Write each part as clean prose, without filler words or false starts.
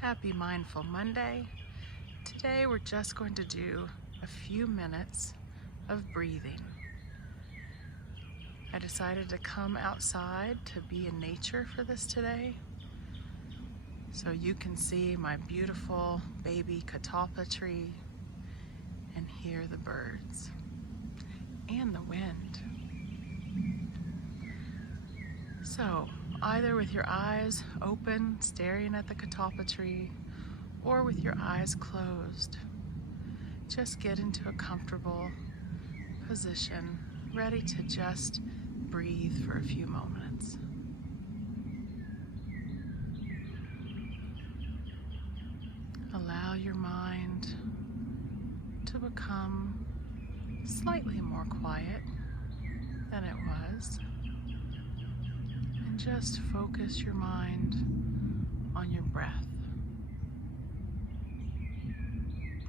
Happy Mindful Monday. Today we're just going to do a few minutes of breathing. I decided to come outside to be in nature for this today, so you can see my beautiful baby catalpa tree and hear the birds and the wind. So either with your eyes open, staring at the catalpa tree, or with your eyes closed, just get into a comfortable position, ready to just breathe for a few moments. Allow your mind to become slightly more quiet than it was, and just focus your mind on your breath.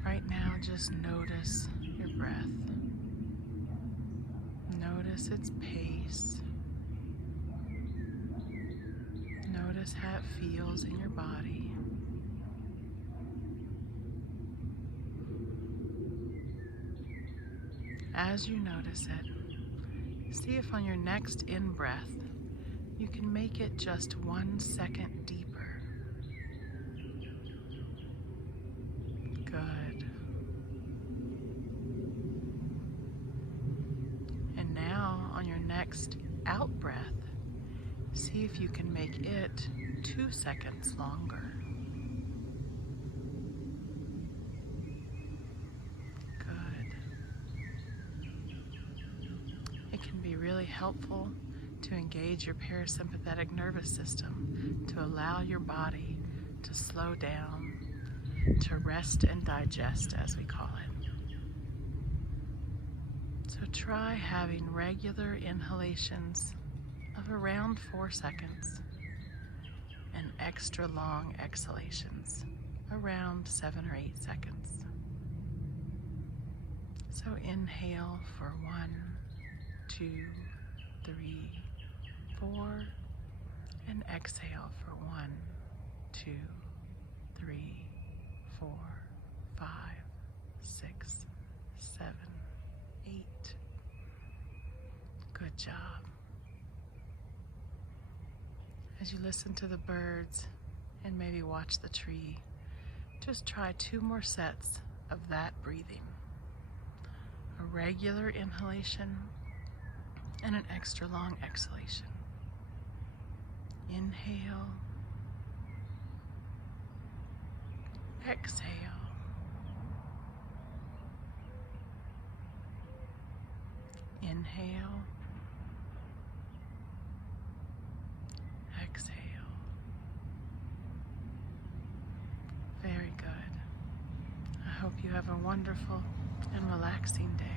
Right now, just notice your breath. Notice its pace. Notice how it feels in your body. As you notice it, see if on your next in-breath you can make it just 1 second deeper. Good. And now on your next out-breath, see if you can make it 2 seconds longer. Good. It can be really helpful to engage your parasympathetic nervous system to allow your body to slow down, to rest and digest, as we call it. So try having regular inhalations of around 4 seconds and extra long exhalations around 7 or 8 seconds. So inhale for 1, 2, 3, 4, and exhale for 1, 2, 3, 4, 5, 6, 7, 8. Good job. As you listen to the birds and maybe watch the tree, just try 2 more sets of that breathing. A regular inhalation and an extra long exhalation. Inhale, exhale. Inhale, exhale. Very good. I hope you have a wonderful and relaxing day.